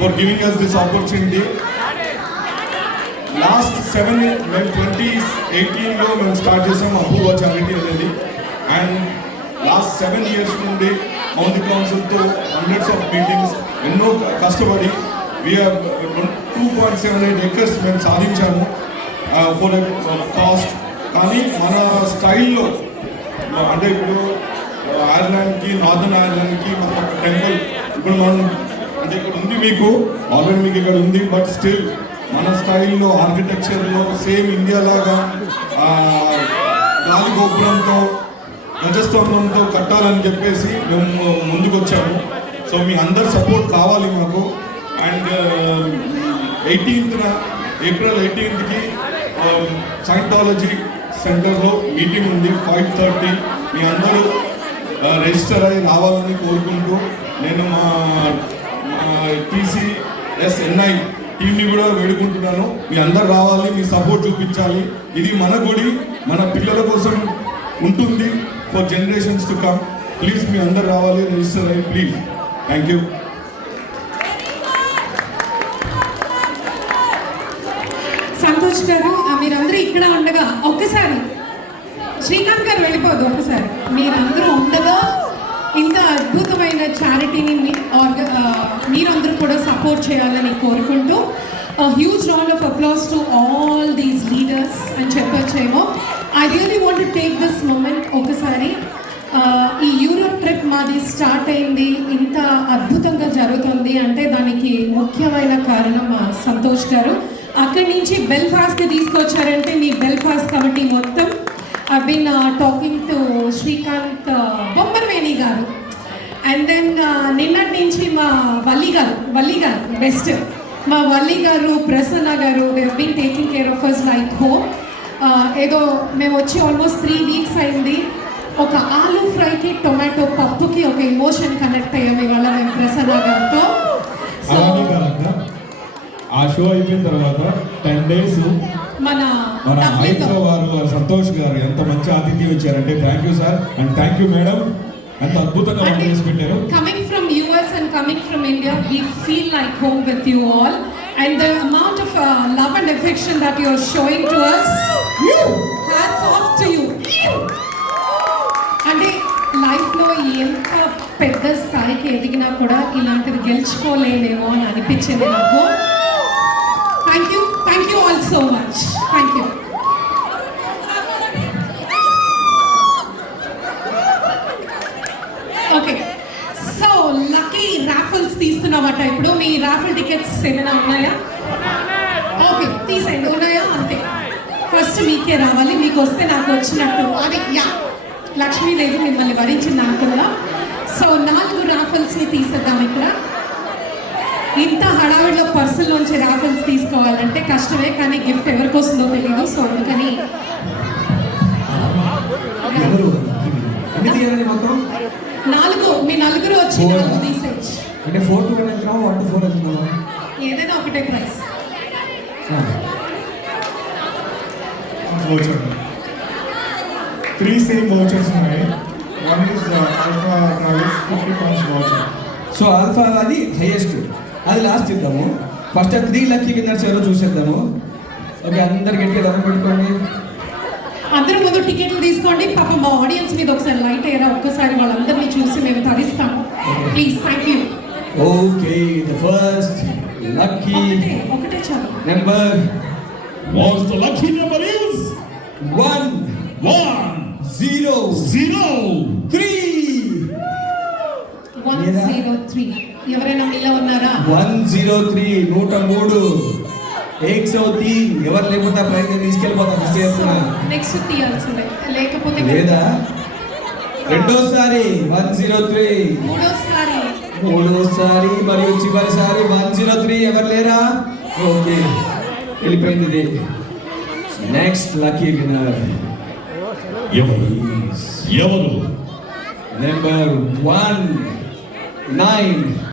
for giving us this opportunity. Last 2018లో మేము start చేసాం అపూర్వ charity అనేది. అండ్ లాస్ట్ 7 years నుండి మౌంట్ కౌన్సిల్తో హండ్రెడ్స్ ఆఫ్ మీటింగ్స్ ఎన్నో కష్టపడి వీఆర్ 2.78 acres మేము సాధించాము ఫర్ కాస్ట్. కానీ మన స్టైల్లో అంటే ఇప్పుడు ఐర్లాండ్కి నార్దర్న్ ఐర్లాండ్కి మన టెంపుల్ ఇప్పుడు మనం అంటే ఇక్కడ ఉంది మీకు ఆల్రెడీ మీకు ఇక్కడ ఉంది. బట్ స్టిల్ మన స్టైల్లో ఆర్కిటెక్చర్లో సేమ్ ఇండియా లాగా గాలి గోపురంతో ధ్వజస్తంభంతో కట్టాలని చెప్పేసి మేము ముందుకు వచ్చాము. సో మీ అందరు సపోర్ట్ కావాలి మాకు. And 18th April 18th Scientology సెంటర్లో మీటింగ్ ఉంది 5:30. మీ అందరూ రిజిస్టర్ అయ్యి రావాలని కోరుకుంటూ నేను మా TCSNI టీంని కూడా వేడుకుంటున్నాను. మీ అందరు రావాలి, మీ సపోర్ట్ చూపించాలి. ఇది మన గుడి, మన పిల్లల కోసం ఉంటుంది for generations to come. Please మీ అందరు రావాలి, రిజిస్టర్ అయ్యి ప్లీజ్. Thank you. సంతోష్ గారు, మీరందరూ ఇక్కడ ఉండగా ఒక్కసారి శ్రీకాంత్ గారు వెళ్ళిపోదు, ఒక్కసారి మీరందరూ ఉండగా ఇంత అద్భుతమైన చారిటీని మీరందరూ కూడా సపోర్ట్ చేయాలని కోరుకుంటూ huge round of applause to all these leaders అని చెప్పొచ్చేమో. I really want to take this moment. ఒకసారి ఈ యూరోప్ ట్రిప్ మాది స్టార్ట్ అయింది, ఇంత అద్భుతంగా జరుగుతుంది అంటే దానికి ముఖ్యమైన కారణం సంతోష్ గారు. అక్కడి నుంచి బెల్ఫాస్ట్కి తీసుకొచ్చారంటే మీ బెల్ఫాస్ట్ కమిటీ మొత్తం. I've been talking to Srikanth బొమ్మరవేణి గారు అండ్ దెన్ నిన్నటి నుంచి మా వల్లి గారు బెస్ట్, మా Valli garu, Prasanna garu, they have been taking care of us like home. ఏదో మేము వచ్చి ఆల్మోస్ట్ 3 weeks అయింది. ఒక ఆలూ ఫ్రైకి టొమాటో పప్పుకి ఒక ఎమోషన్ కనెక్ట్ అయ్యాము ఇవాళ మేము ప్రసన్న గారితో. సో ఆ షో అయిపోయిన తర్వాత 10 days మన హైదరాబాద్ సంతోష్ గారు ఎంత మంచి అతిథి వచ్చారంటే thank you sir and thank you madam. ఎంత అద్భుతంగా చేసి పెట్టారు. Coming from US and coming from India, we feel like home with you all, and the amount of love and affection that you are showing to us, hats off to you. అంటే లైఫ్లో ఎంత పెద్ద స్థాయికి ఎదిగినా కూడా ఇలాంటిది గెలుచుకోలేనేమో అని అనిపించింది నాకు. Thank you all so much. Thank you. Okay, so lucky raffles తీస్తున్నామట. ఇప్పుడు మీ రాఫల్ టికెట్స్ ఏమైనా ఉన్నాయా? ఓకే, తీసేయండి. ఉన్నాయా? అంతే. ఫస్ట్ మీకే రావాలి, మీకు వస్తే నాకు వచ్చినట్టు. అది లక్ష్మీదేవి మిమ్మల్ని వరించింది అనుకున్నా. సో 4 రాఫల్స్ని తీసేద్దాం. ఇక్కడ ఇంత హడావిడిలో పర్సుల్లోంచి రాఫల్స్ తీసుకోవాలంటే కష్టమే, కానీ గిఫ్ట్ ఎవరికి వస్తుందో తెలీదు. సో అందుకని 4 మీ 4 వచ్చి 4 తీసేయచ్చు. అంటే 4 to 1 1 to 4 ఏదైనా ఒకటే ప్రైస్. Three same vouchers ఉన్నాయి. One is Alpha Travis 50 pounds voucher. So alpha అది హైయెస్ట్, అది లాస్ట్ ఇద్దాము. ఫస్ట్ 3 లక్కీ విన్నర్స్ ఎవరో చూసేద్దాము. ఓకే, అందరు గట్టిగా దండం పెట్టుకోండి. అందరి ముందు టికెట్లు తీసుకోండి. పాప మా ఆడియన్స్ మీద ఒకసారి లైట్ అయ్యారా, ఒక్కసారి వాళ్ళందరినీ చూసి మేము తరిస్తాము. Please. Thank you. Okay, the first lucky ఒకటే చాలు number Was the lucky number is 103. 103. ఎవరైనా మీలో ఉన్నారా? 103 103 103. ఎవరు లేకపోతే ప్రైజ్ తీసుకెళ్ళిపోతాం. నెక్స్ట్ తీయాల్సిందే, లేకపోతే లేదా రెండోసారి 103, మూడోసారి మరియు చివరిసారి 103. ఎవరు లేరా? ఓకే, వెళ్ళిపోయింది. నెక్స్ట్ లక్కీ విన్నర్ ఎవరు? నెంబర్ 19.